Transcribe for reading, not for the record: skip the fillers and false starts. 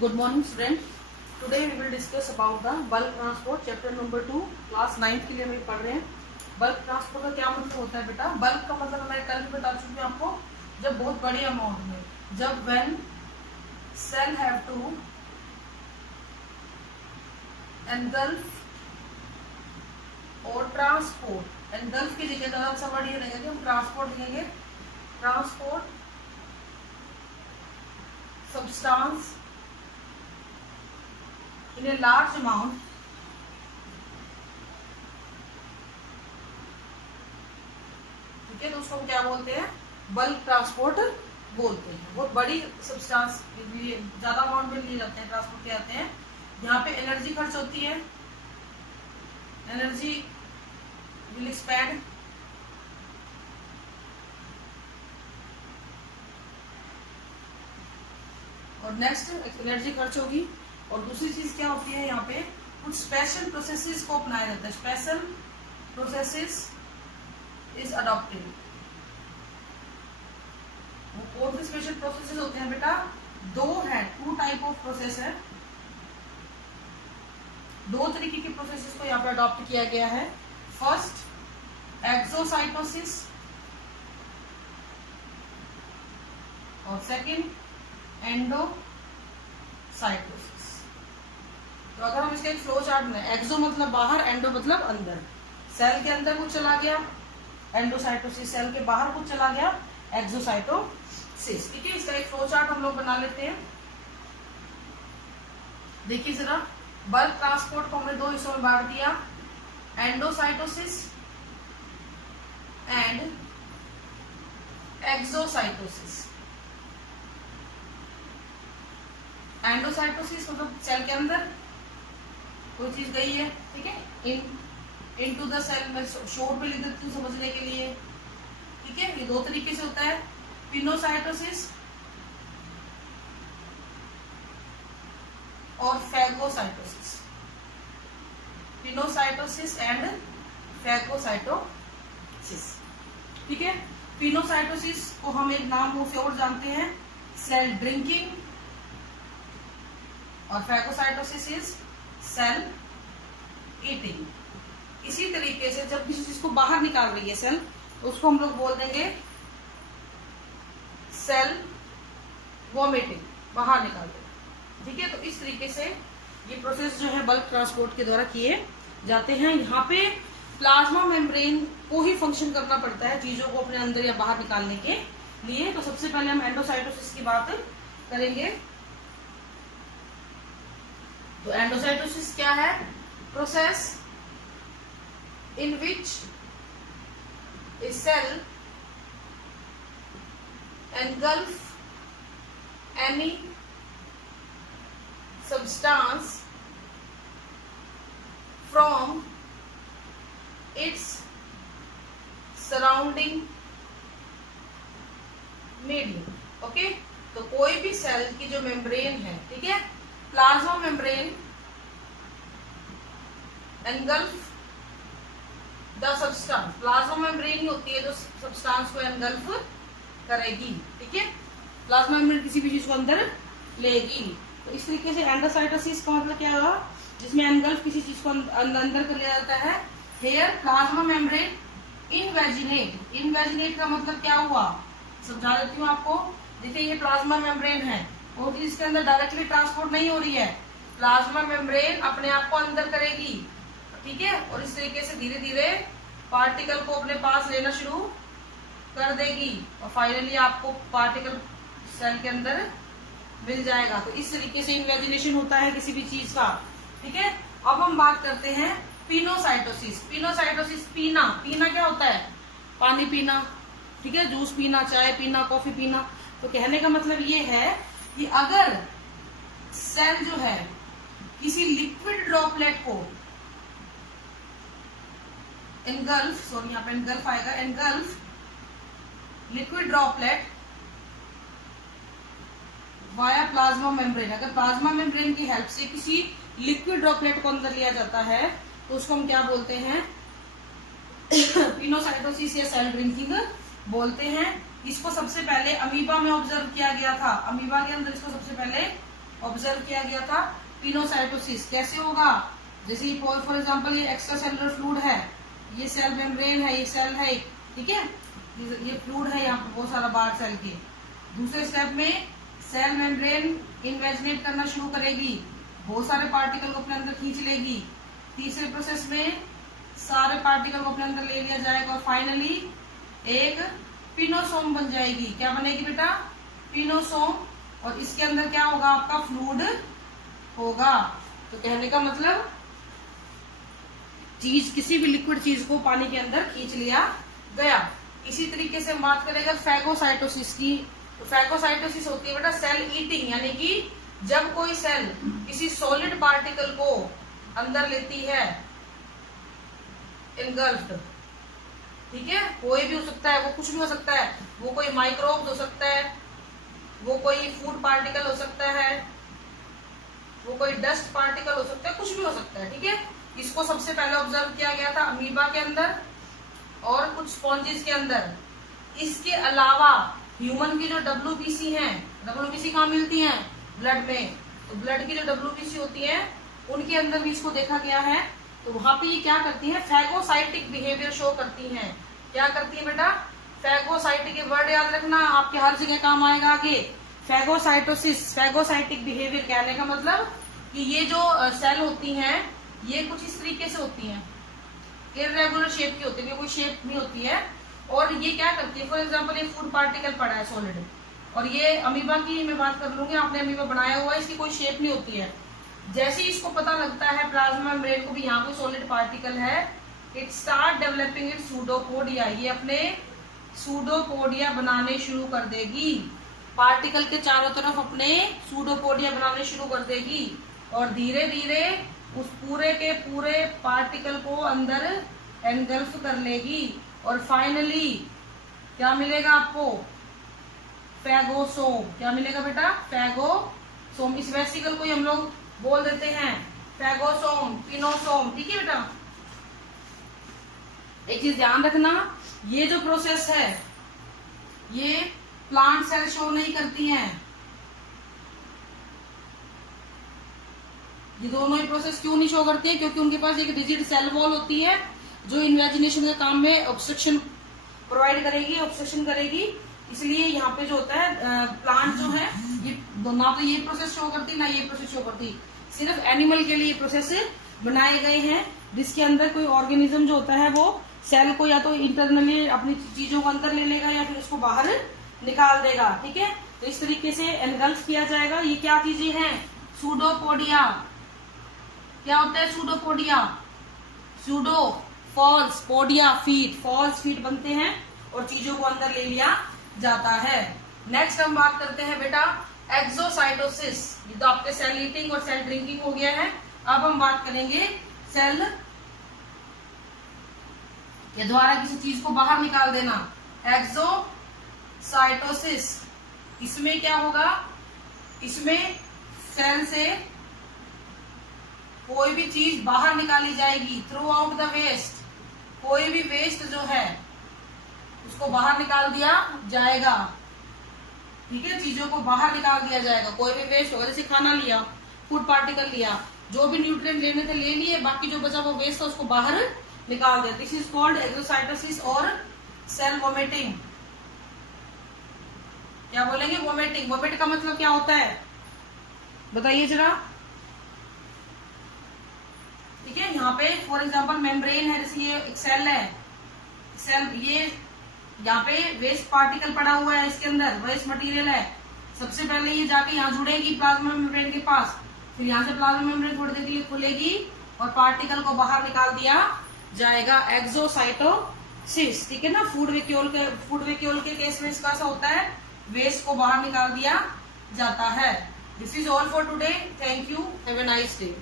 Good morning student. Today we will discuss about the bulk transport chapter number 2 class 9th के लिए हम पढ़ रहे हैं। बल्क ट्रांसपोर्ट का क्या मतलब होता है बेटा? बल्क का मतलब मैं कल भी बता चुकी हूँ आपको, जब बहुत बड़ी अमाउंट में, जब when cell have to engulf और ट्रांसपोर्ट, engulf की जगह ज़्यादा अच्छा वर्ड ये रहेगा कि हम ट्रांसपोर्ट लिखेंगे, transport substance in a large amount ठीक है, तो उसको हम क्या बोलते हैं? बल्क ट्रांसपोर्ट बोलते हैं। बहुत बड़ी सब्सटेंस ज्यादा अमाउंट में लिए जाते हैं, ट्रांसपोर्ट के आते हैं। यहाँ पे एनर्जी खर्च होती है, एनर्जी विल एक्सपेंड, और नेक्स्ट एनर्जी खर्च होगी। और दूसरी चीज क्या होती है, यहाँ पे कुछ स्पेशल प्रोसेसेस को अपनाया जाता है। Special processes is adopted. वो कौन से स्पेशल प्रोसेसेस होते हैं बेटा? दो है, टू टाइप ऑफ प्रोसेस है, दो तरीके के प्रोसेसेस को यहाँ पे अडॉप्ट किया गया है। फर्स्ट एक्सोसाइटोसिस और सेकंड एंडोसाइटोसिस। तो अगर हम इसका एक फ्लो चार्ट बनाए, एक्सो मतलब बाहर, एंडो मतलब अंदर, सेल के अंदर कुछ चला गया एंडोसाइटोसिस, सेल के बाहर कुछ चला गया एक्सोसाइटोसिस। ठीक है, इसका एक फ्लो चार्ट हम लोग बना लेते हैं। देखिए जरा, बल्क ट्रांसपोर्ट को हमने दो हिस्सों में बांट दिया, एंडोसाइटोसिस एंड एक्सोसाइटोसिस। एंडोसाइटोसिस मतलब सेल के अंदर कोई चीज गई है, ठीक है, इनटू द सेल। में शॉर्ट पे लिख देती हूँ समझने के लिए, ठीक है। ये दो तरीके से होता है, पिनोसाइटोसिस और फैगोसाइटोसिस। पिनोसाइटोसिस एंड फैगोसाइटोसिस, ठीक है। पिनोसाइटोसिस को हम एक नाम से और जानते हैं, सेल ड्रिंकिंग, और फैगोसाइटोसिस इज सेल ईटिंग। इसी तरीके से जब किसी चीज को बाहर निकाल रही है सेल, तो उसको हम लोग बोल देंगे सेल वॉमिटिंग, बाहर निकाल देना, ठीक है। तो इस तरीके से ये प्रोसेस जो है बल्क ट्रांसपोर्ट के द्वारा किए जाते हैं। यहाँ पे प्लाज्मा मेम्ब्रेन को ही फंक्शन करना पड़ता है चीजों को अपने अंदर या बाहर निकालने के लिए। तो सबसे पहले हम एंडोसाइटोसिस की बात करेंगे। तो एंडोसाइटोसिस क्या है? Process in which a cell engulf any substance from its surrounding medium। Okay, तो कोई भी सेल की जो मेम्ब्रेन है, ठीक है, plasma membrane engulf the substance. Plasma membrane ही होती है जो सब्सटेंस को एनगल्फ करेगी, ठीक है। प्लाज्मा मेम्ब्रेन किसी भी चीज को अंदर लेगी। तो इस तरीके से एंडोसाइटोसिस का मतलब क्या होगा? जिसमें एनगल्फ किसी चीज को अंदर कर लिया जाता है। Here plasma membrane invaginate. Invaginate का मतलब क्या हुआ, समझा देती हूँ आपको। देखिए ये प्लाज्मा मेम्ब्रेन है और इसके अंदर डायरेक्टली ट्रांसपोर्ट नहीं हो रही है, प्लाज्मा मेम्ब्रेन अपने आप को अंदर करेगी, ठीक है। और इस तरीके से धीरे धीरे पार्टिकल को अपने पास लेना शुरू कर देगी और फाइनली आपको पार्टिकल सेल के अंदर मिल जाएगा। तो इस तरीके से इन्वेजिनेशन होता है किसी भी चीज का, ठीक है। अब हम बात करते हैं पिनोसाइटोसिस। पिनोसाइटोसिस, पीना, पीना क्या होता है? पानी पीना, ठीक है, जूस पीना, चाय पीना, कॉफी पीना। तो कहने का मतलब ये है कि अगर सेल जो है किसी लिक्विड ड्रॉपलेट को एनगल्फ, सॉरी यहाँ पे एनगल्फ आएगा, engulf liquid droplet via plasma membrane. अगर प्लाज्मा मेम्ब्रेन की हेल्प से किसी लिक्विड ड्रॉपलेट को अंदर लिया जाता है तो उसको हम क्या बोलते हैं? पिनोसाइटोसिस या सेल ड्रिंकिंग बोलते हैं। इसको सबसे पहले अमीबा में ऑब्जर्व किया गया था। अमीबा के अंदर इसको सबसे पहले ऑब्जर्व किया गया था पिनोसाइटोसिस। कैसे होगा, जैसे फॉर एग्जांपल ये एक्स्ट्रा सेलुलर फ्लूइड है, ये सेल मेम्ब्रेन है, ये सेल है, ठीक है, ये फ्लूइड है यहाँ पे बहुत सारा बाहर सेल के। दूसरे स्टेप में सेल मेम्ब्रेन इन्वेजिनेट करना शुरू करेगी, बहुत सारे पार्टिकल को अपने अंदर खींच लेगी। तीसरे प्रोसेस में सारे पार्टिकल को अपने अंदर ले लिया जाएगा और फाइनली एक पिनोसोम बन जाएगी। क्या बनेगी बेटा, पिनोसोम। और इसके अंदर क्या होगा, आपका फ्लूइड होगा। तो कहने का मतलब चीज, किसी भी लिक्विड चीज को पानी के अंदर खींच लिया गया। इसी तरीके से हम बात करेंगे फैगोसाइटोसिस की। तो फैगोसाइटोसिस होती है बेटा सेल ईटिंग, यानी कि जब कोई सेल किसी सॉलिड पार्टिकल को अंदर लेती है, इनगल्फ्ड, ठीक है, कोई भी हो सकता है, वो कुछ भी हो सकता है, वो कोई माइक्रोब हो सकता है, वो कोई फूड पार्टिकल हो सकता है, वो कोई डस्ट पार्टिकल हो सकता है, कुछ भी हो सकता है, ठीक है। इसको सबसे पहले ऑब्जर्व किया गया था अमीबा के अंदर और कुछ स्पॉन्जेस के अंदर। इसके अलावा ह्यूमन की जो WBC है, WBC कहाँ मिलती है, ब्लड में, तो ब्लड की जो WBC होती है उनके अंदर भी इसको देखा गया है। तो वहां पे ये क्या करती है, फैगोसाइटिक बिहेवियर शो करती हैं। क्या करती है बेटा, फैगोसाइटिक, के वर्ड याद रखना, आपके हर जगह काम आएगा आगे। फैगोसाइटोसिस, फैगोसाइटिक बिहेवियर, कहने का मतलब कि ये जो सेल होती हैं ये कुछ इस तरीके से होती हैं, इर्रेगुलर शेप की होती है, कोई शेप नहीं होती है। और ये क्या करती है, फॉर एग्जांपल ये फूड पार्टिकल पड़ा है सॉलिड, और ये अमीबा की मैं बात कर लूंगी, आपने अमीबा बनाया हुआ है, इसकी कोई शेप नहीं होती है। जैसे ही इसको पता लगता है प्लाज्मा मेम्ब्रेन को भी यहाँ कोई सॉलिड पार्टिकल है, it start developing it pseudopodia, ये अपने सूडोपोडिया बनाने शुरू कर देगी, पार्टिकल के चारों तरफ अपने सूडोपोडिया बनाने शुरू कर देगी और धीरे धीरे उस पूरे के पूरे पार्टिकल को अंदर एनगल्फ कर लेगी और फाइनली क्या मिलेगा आपको, फैगोसोम। क्या मिलेगा बेटा, फैगोसोम। इस वेसिकल को हम लोग बोल देते हैं फैगोसोम, पिनोसोम, ठीक है बेटा। एक चीज ध्यान रखना, ये जो प्रोसेस है ये प्लांट सेल शो नहीं करती हैं। ये दोनों ही प्रोसेस क्यों नहीं शो करती है, क्योंकि उनके पास एक रिजिड सेल वॉल होती है जो इन्वेजिनेशन के काम में ऑब्स्ट्रक्शन प्रोवाइड करेगी, ऑब्स्ट्रक्शन करेगी। इसलिए यहाँ पे जो होता है प्लांट जो है ये ना तो ये प्रोसेस शो करती ना ये प्रोसेस शो करती, सिर्फ एनिमल के लिए ये प्रोसेस बनाए गए हैं, जिसके अंदर कोई ऑर्गेनिज्म जो होता है वो सेल को या तो इंटरनली अपनी चीजों को अंदर ले लेगा या फिर उसको बाहर निकाल देगा, ठीक है। तो इस तरीके से एनगल्फ किया जाएगा। ये क्या चीजें हैं, सूडोपोडिया। क्या होता है pseudopodia, pseudo false, podia feet, false feet बनते हैं और चीजों को अंदर ले लिया जाता है। नेक्स्ट हम बात करते हैं बेटा एक्सोसाइटोसिस। ये तो आपके सेल ईटिंग और सेल ड्रिंकिंग हो गया है। अब हम बात करेंगे सेल के द्वारा किसी चीज को बाहर निकाल देना, एक्सोसाइटोसिस। इसमें क्या होगा, इसमें सेल से कोई भी चीज बाहर निकाली जाएगी थ्रू आउट द वेस्ट। कोई भी वेस्ट जो है उसको बाहर निकाल दिया जाएगा, ठीक है, चीजों को बाहर निकाल दिया जाएगा। कोई भी वेस्ट होगा, जैसे खाना लिया, फूड पार्टिकल लिया, जो भी न्यूट्रिएंट लेने थे ले लिए, बाकी जो बचा वो वेस्ट था उसको बाहर निकाल दिया। दिस इज कॉल्ड एक्सोसाइटोसिस और सेल वोमिटिंग। क्या बोलेंगे, वोमिटिंग। वोमिट का मतलब क्या होता है बताइए जरा, ठीक है। यहाँ पे फॉर एग्जांपल मेम्ब्रेन है, जैसे ये एक सेल है, सेल, ये यहाँ पे वेस्ट पार्टिकल पड़ा हुआ है, इसके अंदर वेस्ट मटेरियल है। सबसे पहले ये जाके यहाँ जुड़ेगी प्लाज्मा मेम्ब्रेन के पास, फिर यहाँ से प्लाज्मा मेम्ब्रेन थोड़ी देर के लिए खुलेगी और पार्टिकल को बाहर निकाल दिया जाएगा, एक्सोसाइटोसिस, ठीक है ना। फूड वैक्यूल के केस में इसका ऐसा होता है, वेस्ट को बाहर निकाल दिया जाता है। This is all for today, thank you, have a nice day.